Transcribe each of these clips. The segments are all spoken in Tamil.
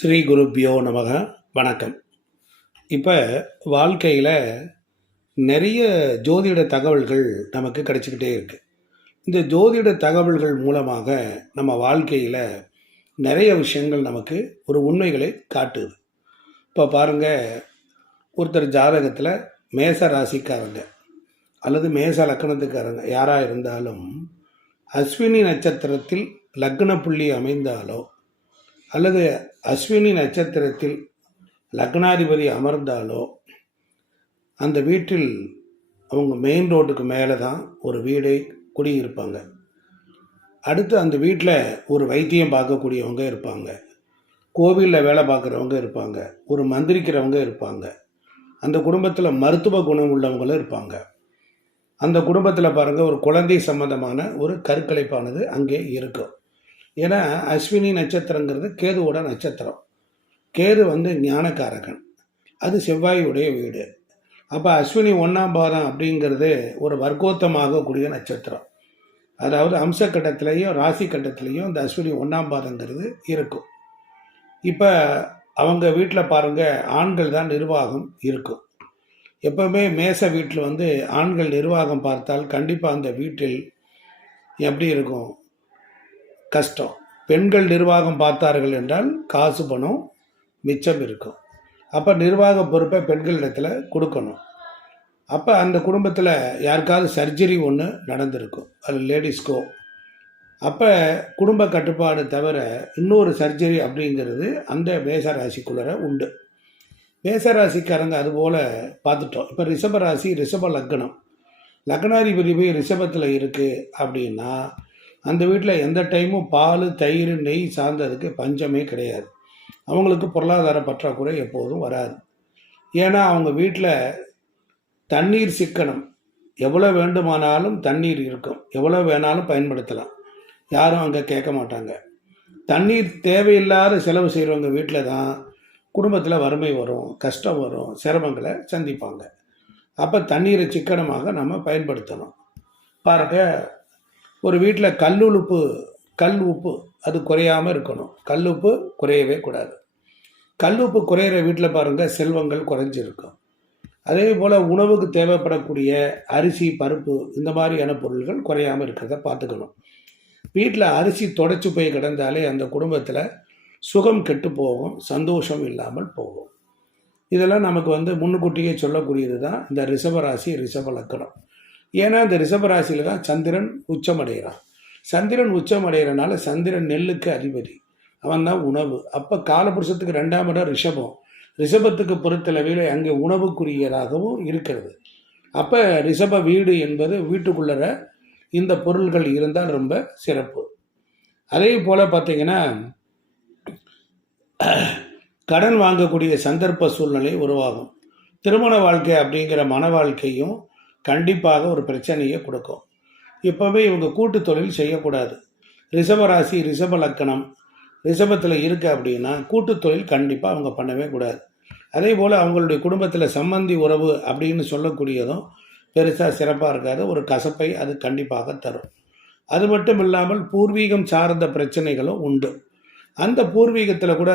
ஸ்ரீ குருப்பியோ நமக. வணக்கம். இப்போ வாழ்க்கையில் நிறைய ஜோதிட தகவல்கள் நமக்கு கிடைச்சிக்கிட்டே இருக்குது. இந்த ஜோதிட தகவல்கள் மூலமாக நம்ம வாழ்க்கையில் நிறைய விஷயங்கள் நமக்கு ஒரு உண்மைகளை காட்டுது. இப்போ பாருங்கள், ஒருத்தர் ஜாதகத்தில் மேச ராசிக்காரங்க அல்லது மேச லக்கணத்துக்காரங்க யாராக இருந்தாலும் அஸ்வினி நட்சத்திரத்தில் லக்ன புள்ளி அமைந்தாலோ அல்லது அஸ்வினி நட்சத்திரத்தில் லக்னாதிபதி அமர்ந்தாலோ அந்த வீட்டில் அவங்க மெயின் ரோட்டுக்கு மேலே தான் ஒரு வீடை குடியிருப்பாங்க. அடுத்து அந்த வீட்டில் ஒரு வைத்தியம் பார்க்கக்கூடியவங்க இருப்பாங்க, கோவிலில் வேலை பார்க்குறவங்க இருப்பாங்க, ஒரு மந்திரிக்கிறவங்க இருப்பாங்க, அந்த குடும்பத்தில் மருத்துவ குணம் உள்ளவங்களும் இருப்பாங்க. அந்த குடும்பத்தில் பாருங்கள், ஒரு குழந்தை சம்பந்தமான ஒரு கருக்கலைப்பானது அங்கே இருக்கும். ஏன்னா அஸ்வினி நட்சத்திரங்கிறது கேதுவோட நட்சத்திரம். கேது ஞானக்காரகன், அது செவ்வாயுடைய வீடு. அப்போ அஸ்வினி 1ஆம் பாதம் அப்படிங்கிறது ஒரு வர்க்கோத்தமாகக்கூடிய நட்சத்திரம். அதாவது அம்ச கட்டத்திலையும் ராசி கட்டத்திலையும் இந்த அஸ்வினி 1ஆம் பாதங்கிறது இருக்கும். இப்போ அவங்க வீட்டில் பாருங்கள், ஆண்கள் தான் நிர்வாகம் இருக்கும். எப்போவுமே மேச வீட்டில் ஆண்கள் நிர்வாகம் பார்த்தால் கண்டிப்பாக அந்த வீட்டில் எப்படி இருக்கும்? கஷ்டம். பெண்கள் நிர்வாகம் பார்த்தார்கள் என்றால் காசு பணம் மிச்சம் இருக்கும். அப்போ நிர்வாக பொறுப்பை பெண்களிடத்தில் கொடுக்கணும். அப்போ அந்த குடும்பத்தில் யாருக்காவது சர்ஜரி ஒன்று நடந்திருக்கும், அது லேடிஸ்க்கோ. அப்போ குடும்ப கட்டுப்பாடு தவிர இன்னொரு சர்ஜரி அப்படிங்கிறது அந்த மேசராசிக்குள்ளே உண்டு. மேசராசிக்காரங்க அதுபோல் பார்த்துட்டோம். இப்போ ரிஷபராசி, ரிஷப லக்னம், லக்னாதிபதி போய் ரிஷபத்தில் இருக்குது அப்படின்னா அந்த வீட்டில் எந்த டைமும் பால், தயிர், நெய் சார்ந்ததுக்கு பஞ்சமே கிடையாது. அவங்களுக்கு பொருளாதார பற்றாக்குறை எப்போதும் வராது. ஏன்னா அவங்க வீட்டில் தண்ணீர் சிக்கனம், எவ்வளோ வேண்டுமானாலும் தண்ணீர் இருக்கும், எவ்வளோ வேணாலும் பயன்படுத்தலாம், யாரும் அங்கே கேட்க மாட்டாங்க. தண்ணீர் தேவையில்லாத செலவு செய்கிறவங்க வீட்டில் தான் குடும்பத்தில் வறுமை வரும், கஷ்டம் வரும், சிரமங்களை சந்திப்பாங்க. அப்போ தண்ணீரை சிக்கனமாக நம்ம பயன்படுத்தணும். பாருங்க, ஒரு வீட்டில் கல் உப்பு அது குறையாமல் இருக்கணும். கல் உப்பு குறையவே கூடாது. கல் உப்பு குறையிற வீட்டில் பாருங்கள், செல்வங்கள் குறைஞ்சிருக்கும். அதே போல் உணவுக்கு தேவைப்படக்கூடிய அரிசி, பருப்பு, இந்த மாதிரியான பொருள்கள் குறையாமல் இருக்கிறத பார்த்துக்கணும். வீட்டில் அரிசி தொடச்சி போய் கிடந்தாலே அந்த குடும்பத்தில் சுகம் கெட்டு போகும், சந்தோஷம் இல்லாமல் போகும். இதெல்லாம் நமக்கு முன்னுக்கூட்டியே சொல்லக்கூடியது தான் இந்த ரிஷபராசி, ரிஷப லக்னம். ஏன்னா இந்த ரிஷபராசியில் தான் சந்திரன் உச்சமடைகிறான். சந்திரன் உச்சமடைகிறனால சந்திரன் நெல்லுக்கு அதிபதி, அவன் தான் உணவு. அப்போ காலபுருஷத்துக்கு 2ஆம் இடம் ரிஷபம், ரிஷபத்துக்கு பொறுத்தளவில் அங்கே உணவுக்குரியதாகவும் இருக்கிறது. அப்போ ரிஷப வீடு என்பது வீட்டுக்குள்ளற இந்த பொருள்கள் இருந்தால் ரொம்ப சிறப்பு. அதே போல் பார்த்திங்கன்னா கடன் வாங்கக்கூடிய சந்தர்ப்ப சூழ்நிலை உருவாகும். திருமண வாழ்க்கை அப்படிங்கிற மன வாழ்க்கையும் கண்டிப்பாக ஒரு பிரச்சனையை கொடுக்கும். இப்போவே இவங்க கூட்டு தொழில் செய்யக்கூடாது. ரிஷபராசி, ரிஷப லக்கணம் ரிஷபத்தில் இருக்கு அப்படின்னா கூட்டு தொழில் கண்டிப்பாக அவங்க பண்ணவே கூடாது. அதே போல் அவங்களுடைய குடும்பத்தில் சம்பந்தி உறவு அப்படின்னு சொல்லக்கூடியதும் பெருசாக சிறப்பாக இருக்காது, ஒரு கசப்பை அது கண்டிப்பாக தரும். அது மட்டும் இல்லாமல் பூர்வீகம் சார்ந்த பிரச்சனைகளும் உண்டு. அந்த பூர்வீகத்தில் கூட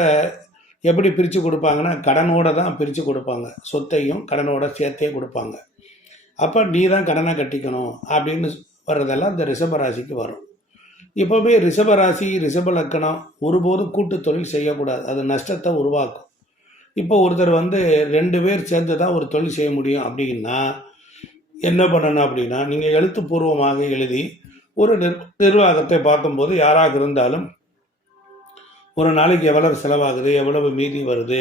எப்படி பிரித்து கொடுப்பாங்கன்னா கடனோடு தான் பிரித்து கொடுப்பாங்க, சொத்தையும் கடனோட சேர்த்தே கொடுப்பாங்க. அப்போ நீ தான் கடனை கட்டிக்கணும் அப்படின்னு வர்றதெல்லாம் இந்த ரிஷபராசிக்கு வரும். இப்போவே ரிஷபராசி, ரிஷப லக்கணம் ஒருபோதும் கூட்டு தொழில் செய்யக்கூடாது, அது நஷ்டத்தை உருவாக்கும். இப்போ ஒருத்தர் 2 பேர் சேர்ந்து தான் ஒரு தொழில் செய்ய முடியும் அப்படின்னா என்ன பண்ணணும் அப்படின்னா, நீங்கள் எழுத்துப்பூர்வமாக எழுதி ஒரு நிர்வாகத்தை பார்க்கும்போது யாராக இருந்தாலும் ஒரு நாளைக்கு எவ்வளவு செலவாகுது, எவ்வளவு மீதி வருது,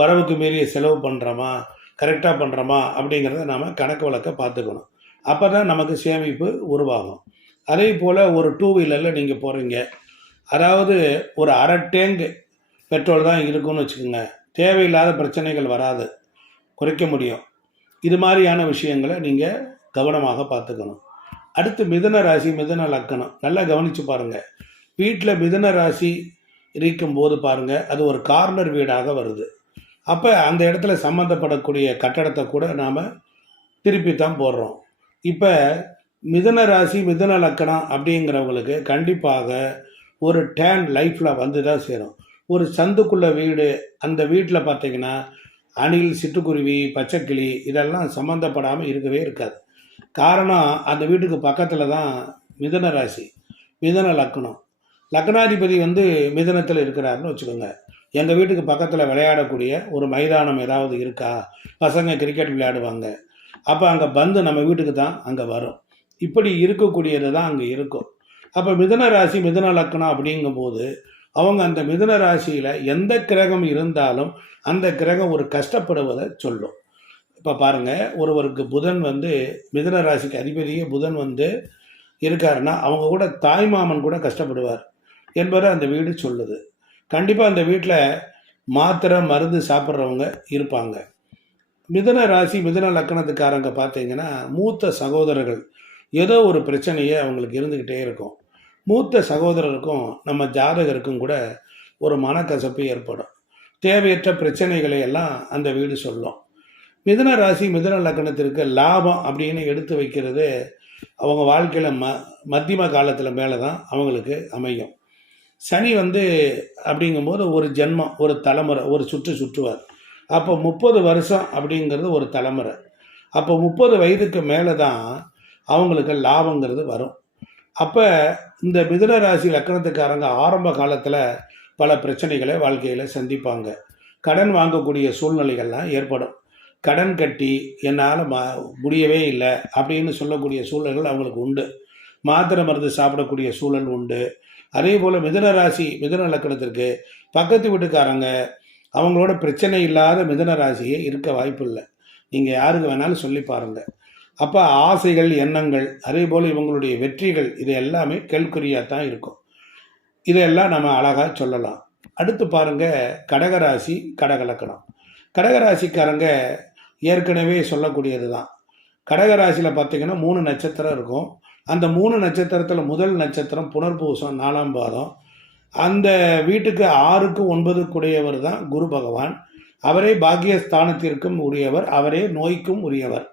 வரவுக்கு மீறிய செலவு பண்ணுறோமா, கரெக்டாக பண்ணுறோமா அப்படிங்கிறத நாம் கணக்கு வழக்க பார்த்துக்கணும். அப்போ தான் நமக்கு சேமிப்பு உருவாகும். அதே போல் ஒரு 2 வீலரில் நீங்கள் போகிறீங்க, அதாவது ஒரு அரை டேங்க் பெட்ரோல் தான் இருக்குன்னு வச்சுக்கோங்க, தேவையில்லாத பிரச்சனைகள் வராது, குறைக்க முடியும். இது மாதிரியான விஷயங்களை நீங்கள் கவனமாக பார்த்துக்கணும். அடுத்து மிதுன ராசி, மிதுன லக்கணம் நல்லா கவனித்து பாருங்கள். வீட்டில் மிதுன ராசி இருக்கும்போது பாருங்கள், அது ஒரு கார்னர் வீடாக வருது. அப்போ அந்த இடத்துல சம்மந்தப்படக்கூடிய கட்டடத்தை கூட நாம் திருப்பி தான் போடுறோம். இப்போ மிதுன ராசி, மிதுன லக்கணம் அப்படிங்கிறவங்களுக்கு கண்டிப்பாக ஒரு டேன் லைஃப்பில் தான் சேரும். ஒரு சந்துக்குள்ள வீடு, அந்த வீட்டில் பார்த்தீங்கன்னா அணில், சிட்டுக்குருவி, பச்சைக்கிளி இதெல்லாம் சம்மந்தப்படாமல் இருக்கவே இருக்காது. காரணம் அந்த வீட்டுக்கு பக்கத்தில் தான் மிதுன ராசி, மிதுன லக்னம். லக்னாதிபதி வந்து மிதுனத்தில் இருக்கிறாருன்னு வச்சுக்கோங்க. எங்கள் வீட்டுக்கு பக்கத்தில் விளையாடக்கூடிய ஒரு மைதானம் ஏதாவது இருக்கா? பசங்க கிரிக்கெட் விளையாடுவாங்க. அப்போ அங்கே பந்து நம்ம வீட்டுக்கு தான் அங்கே வரும். இப்படி இருக்கக்கூடியது தான் அங்கே இருக்கும். அப்போ மிதுன ராசி, மிதுன லக்னம் அப்படிங்கும்போது அவங்க அந்த மிதுன ராசியில் எந்த கிரகம் இருந்தாலும் அந்த கிரகம் ஒரு கஷ்டப்படுவதை சொல்லும். இப்போ பாருங்கள், ஒருவருக்கு புதன் வந்து மிதுன ராசிக்கு அதிபதியே புதன் வந்து இருக்காருன்னா அவங்க கூட தாய்மாமன் கூட கஷ்டப்படுவார் என்பதை அந்த வீடு சொல்லுது. கண்டிப்பாக அந்த வீட்டில் மாத்திரை மருந்து சாப்பிட்றவங்க இருப்பாங்க. மிதுன ராசி, மிதுன லக்கணத்துக்காரங்க பார்த்தீங்கன்னா மூத்த சகோதரர்கள் ஏதோ ஒரு பிரச்சனையே அவங்களுக்கு இருந்துக்கிட்டே இருக்கும். மூத்த சகோதரருக்கும் நம்ம ஜாதகருக்கும் கூட ஒரு மனக்கசப்பு ஏற்படும். தேவையற்ற பிரச்சனைகளை எல்லாம் அந்த வீடு சொல்லும். மிதுன ராசி, மிதுன லக்கணத்திற்கு லாபம் அப்படின்னு எடுத்து வைக்கிறது அவங்க வாழ்க்கையில் மத்தியம காலத்தில் மேலே தான் அவங்களுக்கு அமையும். சனி வந்து அப்படிங்கும்போது ஒரு ஜென்மம், ஒரு தலைமுறை, ஒரு சுற்றுவார். அப்போ 30 வருஷம் அப்படிங்கிறது ஒரு தலைமுறை. அப்போ 30 வயதுக்கு மேலே தான் அவங்களுக்கு லாபங்கிறது வரும். அப்போ இந்த மிதுன ராசி லக்கணத்துக்காரங்க ஆரம்ப காலத்தில் பல பிரச்சனைகளை வாழ்க்கையில் சந்திப்பாங்க. கடன் வாங்கக்கூடிய சூழ்நிலைகள்லாம் ஏற்படும். கடன் கட்டி என்னால் முடியவே இல்லை அப்படின்னு சொல்லக்கூடிய சூழல்கள் அவங்களுக்கு உண்டு. மாத்திரை மருந்து சாப்பிடக்கூடிய சூழல் உண்டு. அதே போல் மிதுன ராசி, மிதுன லக்கணத்திற்கு பக்கத்து வீட்டுக்காரங்க அவங்களோட பிரச்சனை இல்லாத மிதுன ராசியே இருக்க வாய்ப்பு இல்லை. நீங்கள் யாருக்கு வேணாலும் சொல்லி பாருங்கள். அப்போ ஆசைகள், எண்ணங்கள், அதே போல் இவங்களுடைய வெற்றிகள் இது எல்லாமே கேள்விக்குறியாக தான் இருக்கும். இதையெல்லாம் நம்ம அழகாக சொல்லலாம். அடுத்து பாருங்கள், கடகராசி, கடகலக்கணம். கடகராசிக்காரங்க ஏற்கனவே சொல்லக்கூடியது தான். கடகராசியில் பார்த்திங்கன்னா 3 நட்சத்திரம் இருக்கும். அந்த 3 நட்சத்திரத்தில் முதல் நட்சத்திரம் புனர்பூசம், 4ஆம் பாதம். அந்த வீட்டுக்கு 6க்கு 9க்கு உடையவர் தான் குரு பகவான். அவரே பாக்கியஸ்தானத்திற்கும் உரியவர், அவரே நோய்க்கும் உரியவர்.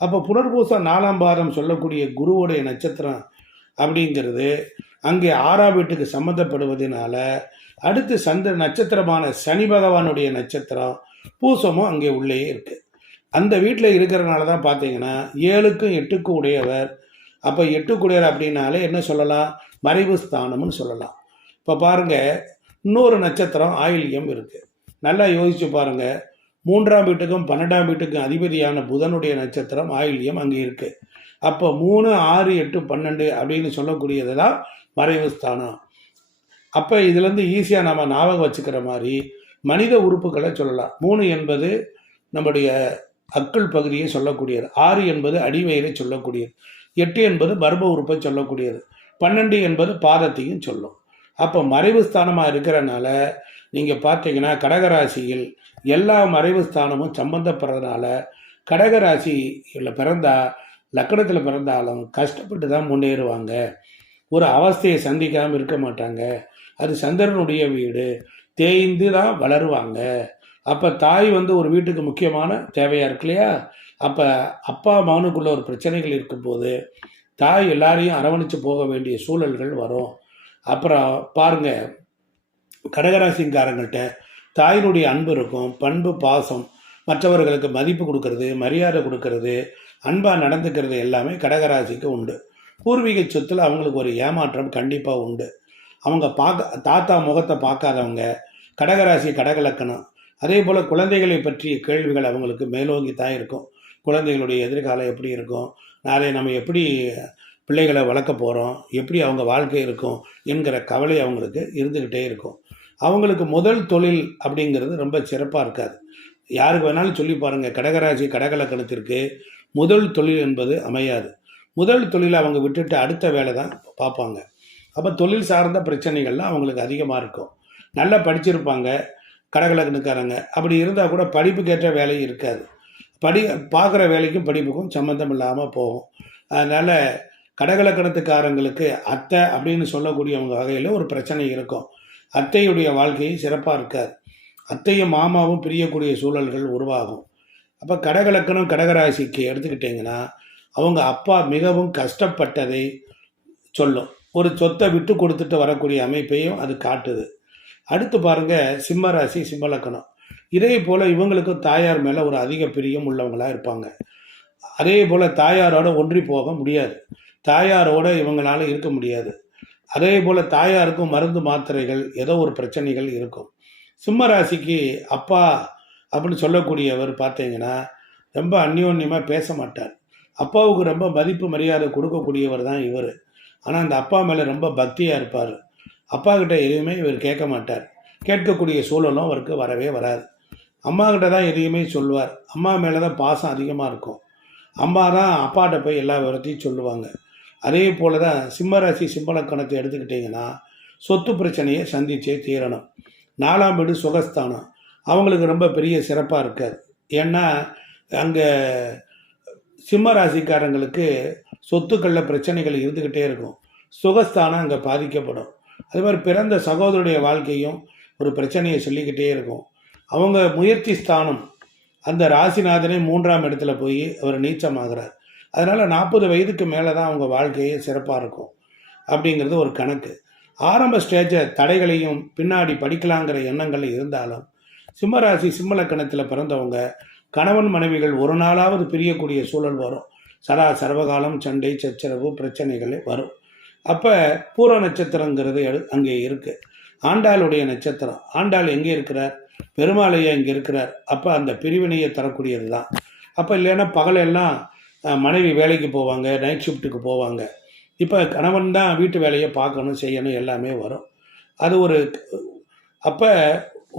அப்போ புனர்பூசம் 4ஆம் பாதம் சொல்லக்கூடிய குருவுடைய நட்சத்திரம் அப்படிங்கிறது அங்கே 6ஆம் வீட்டுக்கு சம்மந்தப்படுவதனால அடுத்து சந்திர நட்சத்திரமான சனி பகவானுடைய நட்சத்திரம் பூசமும் அங்கே உள்ளேயே இருக்குது. அந்த வீட்டில் இருக்கிறனால தான் பார்த்தீங்கன்னா 7க்கும் 8க்கும் உடையவர். அப்போ 8க்கு உடையவர் அப்படின்னாலே என்ன சொல்லலாம்? மறைவு ஸ்தானம்னு சொல்லலாம். இப்போ பாருங்கள், இன்னொரு நட்சத்திரம் ஆயில்யம் இருக்குது. நல்லா யோசித்து பாருங்கள். 3ஆம் வீட்டுக்கும் 12ஆம் வீட்டுக்கும் அதிபதியான புதனுடைய நட்சத்திரம் ஆயில்யம் அங்கே இருக்குது. அப்போ 3, 6, 8, 12 அப்படின்னு சொல்லக்கூடியது தான் மறைவு ஸ்தானம். அப்போ இதுலேருந்து ஈஸியாக நம்ம ஞாபகம் வச்சுக்கிற மாதிரி மனித உறுப்புகளை சொல்லலாம். 3 என்பது நம்முடைய அக்குள் பகுதியை சொல்லக்கூடியது, 6 என்பது அடிவயிறை சொல்லக்கூடியது, 8 என்பது மர்ம உறுப்பை சொல்லக்கூடியது, 12 என்பது பாதத்தையும் சொல்லும். அப்போ மறைவு ஸ்தானமாக இருக்கிறனால நீங்கள் பார்த்தீங்கன்னா கடகராசியில் எல்லா மறைவு ஸ்தானமும் சம்பந்தப்படுறதுனால கடகராசியில் பிறந்தால், லக்கணத்தில் பிறந்தாலும் கஷ்டப்பட்டு தான் முன்னேறுவாங்க. ஒரு அவஸ்தையை சந்திக்காமல் இருக்க மாட்டாங்க. அது சந்திரனுடைய வீடு, தேய்ந்து தான் வளருவாங்க. அப்போ தாய் வந்து ஒரு வீட்டுக்கு முக்கியமான தேவையாக இருக்கு இல்லையா? அப்போ அப்பா மகனுக்குள்ள ஒரு பிரச்சனைகள் இருக்கும்போது தாய் எல்லாரையும் அரவணைச்சு போக வேண்டிய சூழல்கள் வரும். அப்புறம் பாருங்கள், கடகராசிக்காரங்கள்ட்ட தாயினுடைய அன்பு இருக்கும், பண்பு, பாசம், மற்றவர்களுக்கு மதிப்பு கொடுக்கறது, மரியாதை கொடுக்கறது, அன்பாக நடந்துக்கிறது எல்லாமே கடகராசிக்கு உண்டு. பூர்வீக சொத்தில் அவங்களுக்கு ஒரு ஏமாற்றம் கண்டிப்பாக உண்டு. அவங்க தாத்தா முகத்தை பார்க்காதவங்க கடகராசி, கடகலக்கணம். அதே போல் குழந்தைகளை பற்றிய கேள்விகள் அவங்களுக்கு மேலோங்கி தான் இருக்கும். குழந்தைகளுடைய எதிர்காலம் எப்படி இருக்கும், நாளை நம்ம எப்படி பிள்ளைகளை வளர்க்க போகிறோம், எப்படி அவங்க வாழ்க்கை இருக்கும் என்கிற கவலை அவங்களுக்கு இருந்துக்கிட்டே இருக்கும். அவங்களுக்கு முதல் தொழில் அப்படிங்கிறது ரொம்ப சிறப்பாக இருக்காது. யாருக்கு வேணாலும் சொல்லி பாருங்கள், கடகராசி, கடகலக்கணத்திற்கு முதல் தொழில் என்பது அமையாது. முதல் தொழிலை அவங்க விட்டுட்டு அடுத்த வேலை தான் பார்ப்பாங்க. அப்போ தொழில் சார்ந்த பிரச்சனைகள்லாம் அவங்களுக்கு அதிகமாக இருக்கும். நல்லா படிச்சிருப்பாங்க கடகலக்கணக்காரங்க. அப்படி இருந்தால் கூட படிப்புக்கேற்ற வேலை இருக்காது. பார்க்குற வேலைக்கும் படிப்புக்கும் சம்மந்தம் இல்லாமல் போகும். அதனால் கடகலக்கணத்துக்காரங்களுக்கு அத்தை அப்படின்னு சொல்லக்கூடியவங்க வகையில் ஒரு பிரச்சனை இருக்கும். அத்தையுடைய வாழ்க்கை சிறப்பாக இருக்காது. அத்தையும் மாமாவும் பிரியக்கூடிய சூழல்கள் உருவாகும். அப்போ கடகலக்கணம் கடகராசிக்கு எடுத்துக்கிட்டிங்கன்னா அவங்க அப்பா மிகவும் கஷ்டப்பட்டதை சொல்லும். ஒரு சொத்தை விட்டு கொடுத்துட்டு வரக்கூடிய அமைப்பையும் அது காட்டுது. அடுத்து பாருங்கள் சிம்ம ராசி சிம்ம லக்கணம். இதே போல் இவங்களுக்கும் தாயார் மேலே ஒரு அதிக பிரியம் உள்ளவங்களாக இருப்பாங்க. அதே போல் தாயாரோட ஒன்றி போக முடியாது, தாயாரோட இவங்களால இருக்க முடியாது. அதே போல் தாயாருக்கும் மருந்து மாத்திரைகள் ஏதோ ஒரு பிரச்சனைகள் இருக்கும். சிம்ம ராசிக்கு அப்பா அப்படின்னு சொல்லக்கூடியவர் பார்த்தீங்கன்னா ரொம்ப அந்யோன்யமாக பேச மாட்டார். அப்பாவுக்கு ரொம்ப மதிப்பு மரியாதை கொடுக்கக்கூடியவர் தான் இவர். ஆனால் அந்த அப்பா மேலே ரொம்ப பக்தியாக இருப்பார். அப்பா கிட்ட எதுவுமே இவர் கேட்க மாட்டார், கேட்கக்கூடிய சூழலும் அவருக்கு வரவே வராது. அம்மா கிட்ட தான் எதையுமே சொல்லுவார். அம்மா மேலே தான் பாசம் அதிகமாக இருக்கும். அம்மா தான் அப்பாட்ட போய் எல்லா விவரத்தையும் சொல்லுவாங்க. அதே போல் தான் சிம்மராசி சிம்மலக்கணத்தை எடுத்துக்கிட்டிங்கன்னா சொத்து பிரச்சனையை சந்திச்சே தீரணும். 4ஆம் வீடு சுகஸ்தானம் அவங்களுக்கு ரொம்ப பெரிய சிறப்பாக இருக்காது. ஏன்னா அங்கே சிம்ம ராசிக்காரங்களுக்கு சொத்துக்களில் பிரச்சனைகள் இருந்துக்கிட்டே இருக்கும். சுகஸ்தானம் அங்கே பாதிக்கப்படும். அதே மாதிரி பிறந்த சகோதரருடைய வாழ்க்கையும் ஒரு பிரச்சனையை சொல்லிக்கிட்டே இருக்கும். அவங்க முயற்சி ஸ்தானம் அந்த ராசிநாதனே 3ஆம் இடத்துல போய் அவர் நீச்சமாகிறார். அதனால் 40 வயதுக்கு மேலே தான் அவங்க வாழ்க்கையே சிறப்பாக இருக்கும் அப்படிங்கிறது ஒரு கணக்கு. ஆரம்ப ஸ்டேஜை தடைகளையும் பின்னாடி படிக்கலாங்கிற எண்ணங்கள் இருந்தாலும் சிம்மராசி சிம்மலக்கணத்தில் பிறந்தவங்க கணவன் மனைவிகள் ஒரு நாளாவது பிரியக்கூடிய சூழல் வரும். சர்வகாலம் சண்டை சச்சரவு பிரச்சனைகள் வரும். அப்போ பூர நட்சத்திரங்கிறது அங்கே இருக்குது. ஆண்டாளுடைய நட்சத்திரம். ஆண்டாள் எங்கே இருக்கிறார்? பெருமாளையா இங்கே இருக்கிறார். அப்போ அந்த பிரிவினையை தரக்கூடியது தான். அப்போ இல்லைன்னா பகலெல்லாம் மனைவி வேலைக்கு போவாங்க, நைட் ஷிஃப்ட்டுக்கு போவாங்க. இப்போ கணவன் தான் வீட்டு வேலையை பார்க்கணும் செய்யணும் எல்லாமே வரும். அது ஒரு அப்போ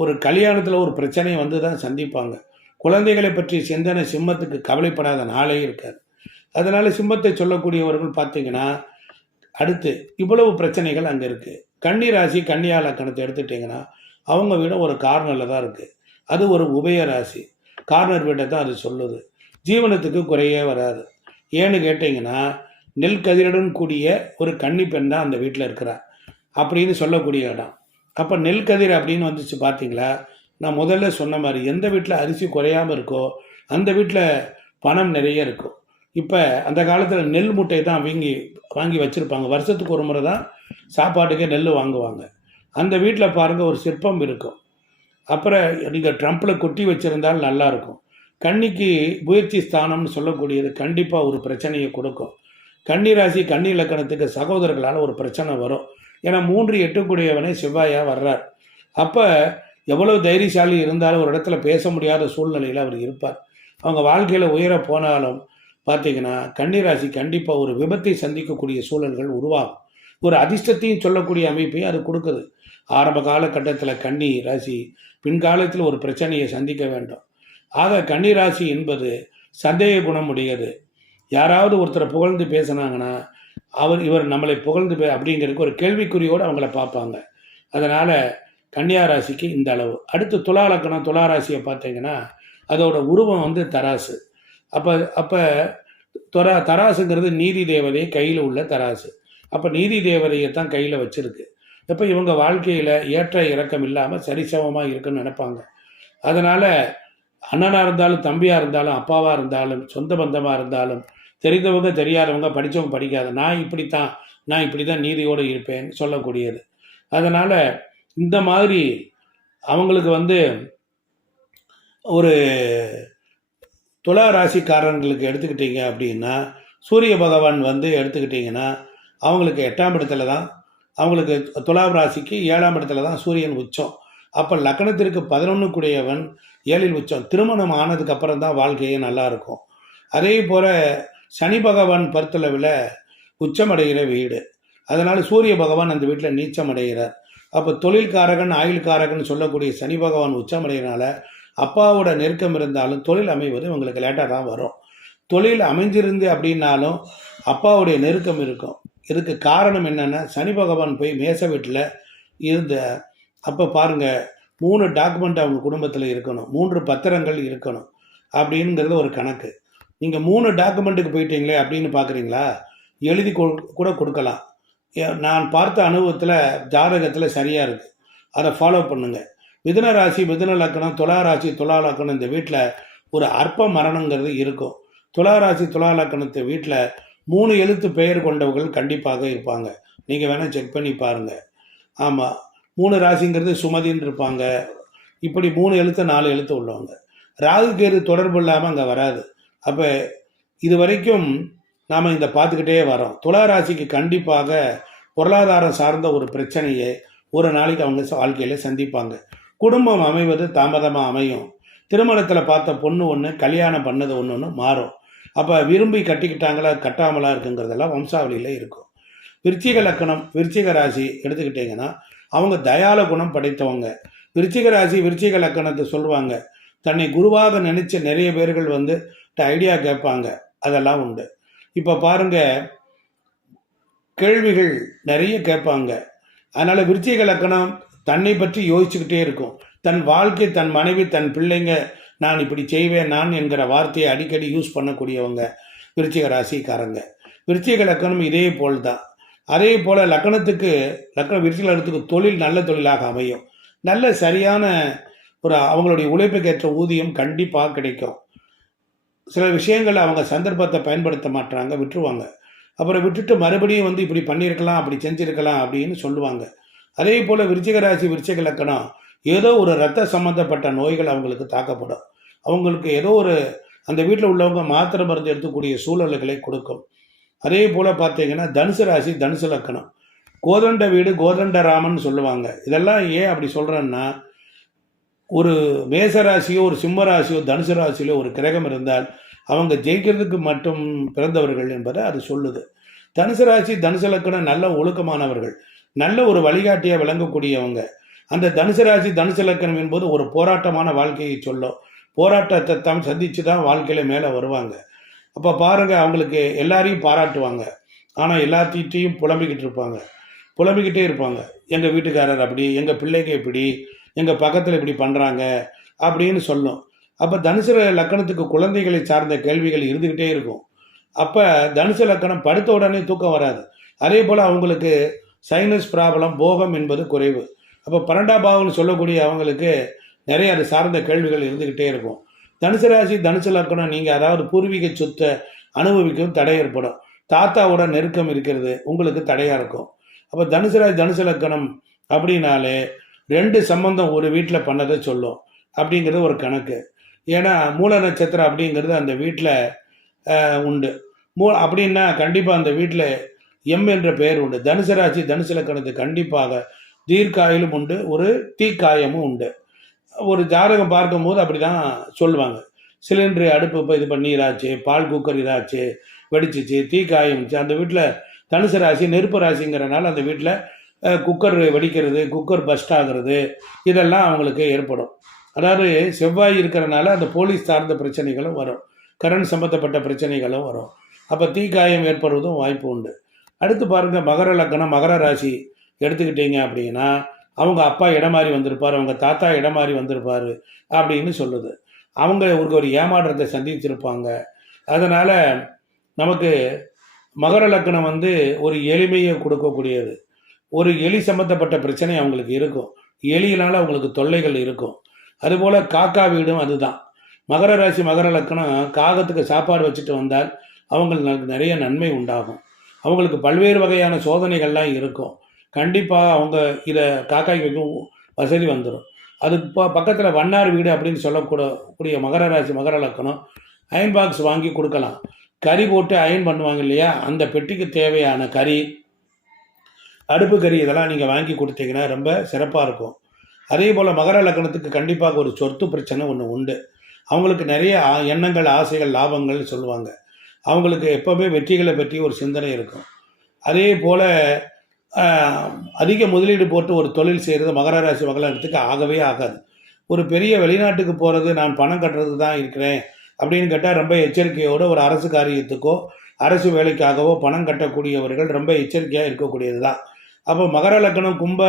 ஒரு கல்யாணத்தில் ஒரு பிரச்சனையை வந்து தான் சந்திப்பாங்க. குழந்தைகளை பற்றி சிந்தனை சிம்மத்துக்கு கவலைப்படாத நாளே இருக்காது. அதனால் சிம்மத்தை சொல்லக்கூடியவர்கள் பார்த்தீங்கன்னா அடுத்து இவ்வளவு பிரச்சனைகள் அங்கே இருக்குது. கன்னி ராசி கன்னியா லக்கணத்தை எடுத்துட்டிங்கன்னா அவங்க வீடு ஒரு கார்னரில் தான் இருக்குது. அது ஒரு உபய ராசி, கார்னர் வீட்டை தான் அது சொல்லுது. ஜீவனத்துக்கு குறையே வராது. ஏன்னு கேட்டிங்கன்னா நெல் கதிருடன் கூடிய ஒரு கன்னி பெண் தான் அந்த வீட்டில் இருக்கிறார் அப்படின்னு சொல்லக்கூடிய இடம். அப்போ நெல் கதிர் அப்படின்னு வந்துச்சு பார்த்தீங்களா? நான் முதல்ல சொன்ன மாதிரி எந்த வீட்டில் அரிசி குறையாமல் இருக்கோ அந்த வீட்டில் பணம் நிறைய இருக்கும். இப்போ அந்த காலத்தில் நெல் மூட்டை தான் வாங்கி வச்சுருப்பாங்க. வருஷத்துக்கு ஒரு முறை தான் சாப்பாட்டுக்கே நெல் வாங்குவாங்க. அந்த வீட்டில் பாருங்கள் ஒரு சிற்பம் இருக்கும். அப்புறம் நீங்கள் ட்ரம்பில் கொட்டி வச்சுருந்தால் நல்லாயிருக்கும். கன்னிக்கு முயற்சி ஸ்தானம்னு சொல்லக்கூடியது கண்டிப்பாக ஒரு பிரச்சனையை கொடுக்கும். கன்னி ராசி கன்னி இலக்கணத்துக்கு சகோதரர்களால் ஒரு பிரச்சனை வரும். ஏன்னா 3 எட்டுக்குடையவனே செவ்வாயாக வர்றார். அப்போ எவ்வளவு தைரியசாலி இருந்தாலும் ஒரு இடத்துல பேச முடியாத சூழ்நிலையில் அவர் இருப்பார். அவங்க வாழ்க்கையில் உயர போனாலும் பார்த்தீங்கன்னா கன்னிராசி கண்டிப்பாக ஒரு விபத்தை சந்திக்கக்கூடிய சூழல்கள் உருவாகும். ஒரு அதிர்ஷ்டத்தையும் சொல்லக்கூடிய அமைப்பையும் அது கொடுக்குது. ஆரம்ப காலகட்டத்தில் கன்னி ராசி பின்காலத்தில் ஒரு பிரச்சனையை சந்திக்க வேண்டும். ஆக கன்னி ராசி என்பது சந்தேக குணம் உடையது. யாராவது ஒருத்தரை புகழ்ந்து பேசினாங்கன்னா இவர் நம்மளை புகழ்ந்து அப்படிங்கிறதுக்கு ஒரு கேள்விக்குறியோடு அவங்கள பார்ப்பாங்க. அதனால் கன்னியா ராசிக்கு இந்த அளவு. அடுத்து துலா லக்கணம் துலா ராசியை பார்த்தீங்கன்னா அதோட உருவம் வந்து தராசு. அப்போ தராசுங்கிறது நீதி தேவதை கையில் உள்ள தராசு. அப்போ நீதி தேவதையை தான் கையில் வச்சுருக்கு. இப்போ இவங்க வாழ்க்கையில் ஏற்ற இறக்கம் இல்லாமல் சரிசமமாக இருக்குன்னு நினைப்பாங்க. அதனால் அண்ணனாக இருந்தாலும் தம்பியாக இருந்தாலும் அப்பாவாக இருந்தாலும் சொந்த பந்தமாக இருந்தாலும் தெரிந்தவங்க தெரியாதவங்க படித்தவங்க படிக்காத நான் இப்படி தான் நீதியோடு இருப்பேன் சொல்லக்கூடியது. அதனால் இந்த மாதிரி அவங்களுக்கு வந்து ஒரு துலா ராசிக்காரங்களுக்கு எடுத்துக்கிட்டிங்க அப்படின்னா சூரிய பகவான் வந்து எடுத்துக்கிட்டிங்கன்னா அவங்களுக்கு 8ஆம் இடத்துல தான், அவங்களுக்கு துலாம் ராசிக்கு 7ஆம் இடத்துல தான் சூரியன் உச்சம். அப்போ லக்கணத்திற்கு 11 கூடியவன் 7இல் உச்சம். திருமணம் ஆனதுக்கப்புறம் தான் வாழ்க்கையே நல்லாயிருக்கும். அதே போல் சனி பகவான் பருத்தளவில் உச்சமடைகிற வீடு. அதனால் சூரிய பகவான் அந்த வீட்டில் நீச்சம் அடைகிறார். அப்போ தொழில்காரகன் ஆயுள்காரகன் சொல்லக்கூடிய சனி பகவான் உச்சமடைகிறனால அப்பாவோட நெருக்கம் இருந்தாலும் தொழில் அமைவது உங்களுக்கு லேட்டாக தான் வரும். தொழில் அமைஞ்சிருந்து அப்படின்னாலும் அப்பாவுடைய நெருக்கம் இருக்கும். இதுக்கு காரணம் என்னென்னா சனி பகவான் போய் மேச வீட்டில் இருந்த அப்போ பாருங்கள் 3 டாக்குமெண்ட் அவங்க குடும்பத்தில் இருக்கணும், 3 பத்திரங்கள் இருக்கணும் அப்படிங்கிறது ஒரு கணக்கு. நீங்கள் 3 டாக்குமெண்ட்டுக்கு போயிட்டீங்களே அப்படின்னு பார்க்குறீங்களா? எழுதி கூட கொடுக்கலாம். நான் பார்த்த அனுபவத்தில் ஜாதகத்தில் சரியாக இருக்குது. அதை ஃபாலோ பண்ணுங்கள். மிதுன ராசி மிதுன லக்கணம், துலா ராசி துலா லக்கணம் இந்த வீட்டில் ஒரு அற்ப மரணங்கிறது இருக்கும். துலா ராசி துலா லக்கணத்து வீட்டில் 3 எழுத்து பெயர் கொண்டவர்கள் கண்டிப்பாக இருப்பாங்க. நீங்கள் வேணால் செக் பண்ணி பாருங்கள். ஆமாம், 3 ராசிங்கிறது சுமதின்னு இருப்பாங்க. இப்படி 3 எழுத்து 4 எழுத்து உள்ளவங்க. ராகு கேது தொடர்பு இல்லாமல் அங்கே வராது. அப்போ இது வரைக்கும் நாம் இந்த பார்த்துக்கிட்டே வரோம். துலா ராசிக்கு கண்டிப்பாக பொருளாதாரம் சார்ந்த ஒரு பிரச்சனையை ஒரு நாளைக்கு அவங்க வாழ்க்கையில் சந்திப்பாங்க. குடும்பம் அமைவது தாமதமாக அமையும். திருமணத்தில் பார்த்த பொண்ணு ஒன்று, கல்யாணம் பண்ணது ஒன்று மாறும். அப்போ விரும்பி கட்டிக்கிட்டாங்களா கட்டாமலா இருக்குங்கிறதெல்லாம் வம்சாவளியில் இருக்கும். விருச்சிக லக்கணம், விருச்சிக ராசி எடுத்துக்கிட்டிங்கன்னா அவங்க தயால குணம் படைத்தவங்க. விருச்சிக ராசி விருச்சிக லக்கணத்தை சொல்லுவாங்க. தன்னை குருவாக நினைச்ச நிறைய பேர்கள் வந்து ஐடியா கேட்பாங்க. அதெல்லாம் உண்டு. இப்போ பாருங்க, கேள்விகள் நிறைய கேட்பாங்க. அதனால விருச்சிக லக்கணம் தன்னை பற்றி யோசிச்சுக்கிட்டே இருக்கும். தன் வாழ்க்கை, தன் மனைவி, தன் பிள்ளைங்க, நான் இப்படி செய்வேன் நான் என்கிற வார்த்தையை அடிக்கடி யூஸ் பண்ணக்கூடியவங்க விருச்சிக ராசிக்காரங்க. விருச்சிக லக்கணம் இதே போல் தான். அதே போல் லக்கணத்துக்கு விருச்சிக லக்கணத்துக்கு தொழில் நல்ல தொழிலாக அமையும். நல்ல சரியான ஒரு அவங்களுடைய உழைப்புக்கேற்ற ஊதியம் கண்டிப்பாக கிடைக்கும். சில விஷயங்கள் அவங்க சந்தர்ப்பத்தை பயன்படுத்த மாட்டாங்க, விட்டுருவாங்க. அப்புறம் விட்டுட்டு மறுபடியும் வந்து இப்படி பண்ணியிருக்கலாம், அப்படி செஞ்சுருக்கலாம் அப்படின்னு சொல்லுவாங்க. அதே போல் விருச்சிக ராசி விருச்சிக லக்கணம் ஏதோ ஒரு ரத்த சம்மந்தப்பட்ட நோய்கள் அவங்களுக்கு தாக்கப்படும். அவங்களுக்கு ஏதோ ஒரு அந்த வீட்டில் உள்ளவங்க மாத்திரை மருந்து எடுத்துக்கூடிய சூழல்களை கொடுக்கும். அதே போல் பார்த்தீங்கன்னா தனுசு ராசி தனுசு லக்கணம் கோதண்ட வீடு கோதண்ட ராமன் சொல்லுவாங்க. இதெல்லாம் ஏன் அப்படி சொல்கிறேன்னா, ஒரு மேசராசியோ ஒரு சிம்ம ராசியோ தனுசு ராசியிலோ ஒரு கிரகம் இருந்தால் அவங்க ஜெயிக்கிறதுக்கு மட்டும் பிறந்தவர்கள் என்பதை அது சொல்லுது. தனுசு ராசி தனுசு லக்கணம் நல்ல ஒழுக்கமானவர்கள், நல்ல ஒரு வழிகாட்டியாக விளங்கக்கூடியவங்க. அந்த தனுசு ராசி தனுசு லக்கணம் என்பது ஒரு போராட்டமான வாழ்க்கையை சொல்லும். போராட்டத்தை தான் சந்தித்து தான் வாழ்க்கையில் மேலே வருவாங்க. அப்போ பாருங்கள், அவங்களுக்கு எல்லாரையும் பாராட்டுவாங்க. ஆனால் எல்லாத்தையும் புலம்பிக்கிட்டே இருப்பாங்க. எங்கள் வீட்டுக்காரர் அப்படி, எங்கள் பிள்ளைங்க இப்படி, எங்கள் பக்கத்தில் இப்படி பண்ணுறாங்க அப்படின்னு சொல்லும். அப்போ தனுசு லக்கணத்துக்கு குழந்தைகளை சார்ந்த கேள்விகள் இருந்துக்கிட்டே இருக்கும். அப்போ தனுசு லக்கணம் படுத்த உடனே தூக்கம் வராது. அதே போல் அவங்களுக்கு சைனஸ் ப்ராப்ளம், போகம் என்பது குறைவு. அப்போ 12ஆம் பாவம்னு சொல்லக்கூடிய அவங்களுக்கு நிறைய அது சார்ந்த கேள்விகள் இருந்துக்கிட்டே இருக்கும். தனுசு ராசி தனுசு லக்கணம் நீங்கள் அதாவது பூர்வீக சொத்தை அனுபவிக்கும் தடை ஏற்படும். தாத்தாவோட நெருக்கம் இருக்கிறது உங்களுக்கு தடையாக இருக்கும். அப்போ தனுசு ராசி தனுசு லக்கணம் அப்படின்னாலே 2 சம்பந்தம் ஒரு வீட்டில் பண்ணதை சொல்லும் அப்படிங்கிறது ஒரு கணக்கு. ஏன்னா மூல நட்சத்திரம் அப்படிங்கிறது அந்த வீட்டில் உண்டு. அப்படின்னா கண்டிப்பாக அந்த வீட்டில் எம் என்ற பெயர் உண்டு. தனுசு ராசி தனுசு லக்கணத்துக்கு கண்டிப்பாக தீர்க்காயிலும் உண்டு, ஒரு தீக்காயமும் உண்டு. ஒரு ஜாதகம் பார்க்கும்போது அப்படி தான் சொல்லுவாங்க. சிலிண்டரு அடுப்பு இப்போ இது பண்ணி இதாச்சு, பால் குக்கர் இதாச்சு, வெடிச்சிச்சு, தீக்காயம்ச்சு. அந்த வீட்டில் தனுசு ராசி நெருப்பு ராசிங்கிறனால அந்த வீட்டில் குக்கர் வெடிக்கிறது, குக்கர் பஸ்ட் ஆகிறது, இதெல்லாம் அவங்களுக்கு ஏற்படும். அதாவது செவ்வாய் இருக்கிறனால அந்த போலீஸ் சார்ந்த பிரச்சனைகளும் வரும், கரண்ட் சம்மந்தப்பட்ட பிரச்சனைகளும் வரும். அப்போ தீக்காயம் ஏற்படுவதும் வாய்ப்பு உண்டு. அடுத்து பாருங்கள், மகர லக்கணம் மகர ராசி எடுத்துக்கிட்டீங்க அப்படின்னா அவங்க அப்பா இடம் மாறி வந்திருப்பார், அவங்க தாத்தா இடம் மாறி வந்திருப்பார் அப்படின்னு சொல்லுது. அவங்க ஒரு ஏமாற்றத்தை சந்தித்திருப்பாங்க. அதனால் நமக்கு மகர லக்கணம் வந்து ஒரு எளிமையை கொடுக்கக்கூடியது. ஒரு எலி சம்மந்தப்பட்ட பிரச்சனை அவங்களுக்கு இருக்கும், எலியினால் அவங்களுக்கு தொல்லைகள் இருக்கும். அதுபோல் காக்கா வீடும் அதுதான். மகர ராசி மகர லக்கணம் காகத்துக்கு சாப்பாடு வச்சுட்டு வந்தால் அவங்களுக்கு நிறைய நன்மை உண்டாகும். அவங்களுக்கு பல்வேறு வகையான சோதனைகள்லாம் இருக்கும். கண்டிப்பாக அவங்க இதை காக்காய்க்கு வைக்கும் வசதி வந்துடும். அதுக்கு பக்கத்தில் வண்ணார் வீடு அப்படின்னு சொல்லக்கூடிய மகர ராசி மகர லக்கணம் அயன் பாக்ஸ் வாங்கி கொடுக்கலாம். கறி போட்டு அயன் பண்ணுவாங்க இல்லையா, அந்த பெட்டிக்கு தேவையான கறி, அடுப்பு கறி, இதெல்லாம் நீங்கள் வாங்கி கொடுத்தீங்கன்னா ரொம்ப சிறப்பாக இருக்கும். அதே போல் மகர லக்கணத்துக்கு கண்டிப்பாக ஒரு சொத்து பிரச்சனை ஒன்று உண்டு. அவங்களுக்கு நிறைய எண்ணங்கள், ஆசைகள், லாபங்கள் சொல்லுவாங்க. அவங்களுக்கு எப்போவுமே வெற்றிகளை பற்றி ஒரு சிந்தனை இருக்கும். அதே போல் அதிக முதலீடு போட்டு ஒரு தொழில் செய்கிறது மகர ராசி மகர லக்கணத்துக்கு ஆகவே ஆகாது. ஒரு பெரிய வெளிநாட்டுக்கு போகிறது, நான் பணம் கட்டுறது தான் இருக்கிறேன் அப்படின்னு கேட்டால் ரொம்ப எச்சரிக்கையோடு ஒரு அரசு காரியத்துக்கோ அரசு வேலைக்காகவோ பணம் கட்டக்கூடியவர்கள் ரொம்ப எச்சரிக்கையாக இருக்கக்கூடியது தான். அப்போ மகர லக்கணம் கும்ப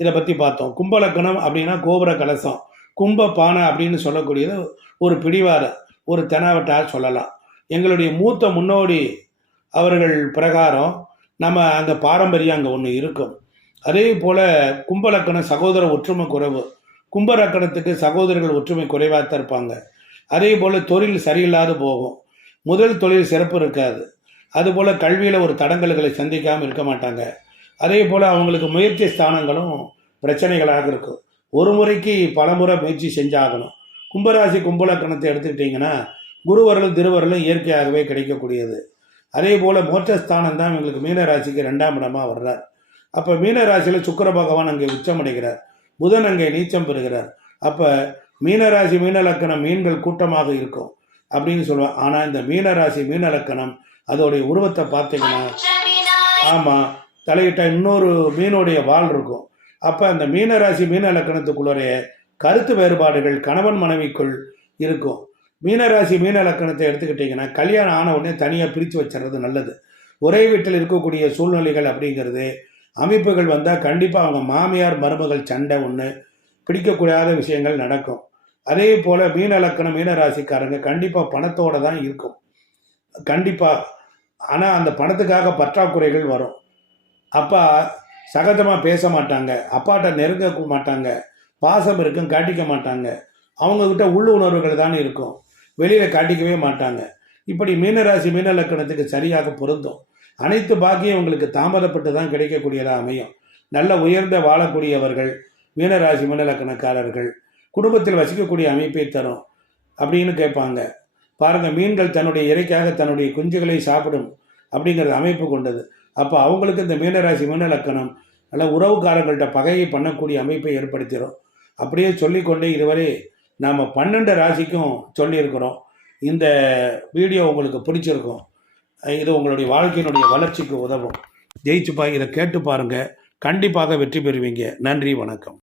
இதை பற்றி பார்த்தோம். கும்ப லக்கணம் அப்படின்னா கோபுர கலசம், கும்ப பானை அப்படின்னு சொல்லக்கூடியது ஒரு பிடிவாதம், ஒரு தெனாவட்டா சொல்லலாம். எங்களுடைய மூத்த முன்னோடி அவர்கள் பிரகாரம் நம்ம அங்கே பாரம்பரியம் அங்கே ஒன்று இருக்கும். அதே போல் கும்பலக்கணம் சகோதர ஒற்றுமை குறைவு. கும்பலக்கணத்துக்கு சகோதரர்கள் ஒற்றுமை குறைவாக தான் இருப்பாங்க. அதே போல் தொழில் சரியில்லாது போகும், முதல் தொழில் சிறப்பு இருக்காது. அதுபோல் கல்வியில் ஒரு தடங்கல்களை சந்திக்காமல் இருக்க மாட்டாங்க. அதே போல் அவங்களுக்கு முயற்சி ஸ்தானங்களும் பிரச்சனைகளாக இருக்கும். ஒரு முறைக்கு பல முறை முயற்சி செஞ்சாகணும். கும்பராசி கும்பலக்கணத்தை எடுத்துக்கிட்டிங்கன்னா குருவர்களும் திருவர்களும் இயற்கையாகவே கிடைக்கக்கூடியது. அதே போல் மோட்சஸ்தானம் தான் இவங்களுக்கு மீனராசிக்கு 2ஆம் இடமாக வர்றார். அப்போ மீனராசியில் சுக்கிர பகவான் அங்கே உச்சமடைகிறார், புதன் அங்கே நீச்சம் பெறுகிறார். அப்போ மீனராசி மீனலக்கணம் மீன்கள் கூட்டமாக இருக்கும் அப்படின்னு சொல்லுவாங்க. ஆனால் இந்த மீனராசி மீனலக்கணம் அதோடைய உருவத்தை பார்த்தீங்கன்னா, ஆமாம், தலையிட்ட இன்னொரு மீனுடைய வால் இருக்கும். அப்போ அந்த மீனராசி மீன இலக்கணத்துக்குள்ளே கருத்து வேறுபாடுகள் கணவன் மனைவிக்குள் இருக்கும். மீனராசி மீன இலக்கணத்தை எடுத்துக்கிட்டிங்கன்னா கல்யாணம் ஆன உடனே தனியாக பிரித்து வச்சுறது நல்லது. ஒரே வீட்டில் இருக்கக்கூடிய சூழ்நிலைகள் அப்படிங்கிறது அமைப்புகள் வந்தால் கண்டிப்பாக அவங்க மாமியார் மருமகள் சண்டை ஒன்று பிடிக்கக்கூடாத விஷயங்கள் நடக்கும். அதே போல் மீன இலக்கணம் மீனராசிக்காரங்க கண்டிப்பாக பணத்தோடு தான் இருக்கும், கண்டிப்பாக. ஆனால் அந்த பணத்துக்காக பற்றாக்குறைகள் வரும். அப்பா சகஜமாக பேச மாட்டாங்க, அப்பாட்ட நெருங்க மாட்டாங்க, பாசம் இருக்கும் காட்டிக்க மாட்டாங்க, அவங்கக்கிட்ட உள்ளுணர்வுகள் தான் இருக்கும், வெளியில் காட்டிக்கவே மாட்டாங்க. இப்படி மீனராசி மீன இலக்கணத்துக்கு சரியாக பொருந்தும். அனைத்து பாக்கியம் உங்களுக்கு தாமதப்பட்டு தான் கிடைக்கக்கூடியதாக அமையும். நல்ல உயர்ந்த வாழக்கூடியவர்கள் மீனராசி மீன இலக்கணக்காரர்கள் குடும்பத்தில் வசிக்கக்கூடிய அமைப்பை தரும் அப்படின்னு கேட்பாங்க. பாருங்கள், மீன்கள் தன்னுடைய இறைக்காக தன்னுடைய குஞ்சுகளை சாப்பிடும் அப்படிங்கிறது அமைப்பு கொண்டது. அப்போ அவங்களுக்கு இந்த மீனராசி மீன இலக்கணம் நல்ல உறவுக்காரங்கள்ட்ட பகையை பண்ணக்கூடிய அமைப்பை ஏற்படுத்திடும். அப்படியே சொல்லிக்கொண்டே இதுவரை நாம் 12 ராசிக்கும் சொல்லியிருக்கிறோம். இந்த வீடியோ உங்களுக்கு பிடிச்சிருக்கும். இது உங்களுடைய வாழ்க்கையினுடைய வளர்ச்சிக்கு உதவும். ஜெயிச்சுப்பா, இதை கேட்டு பாருங்கள், கண்டிப்பாக வெற்றி பெறுவீங்க. நன்றி, வணக்கம்.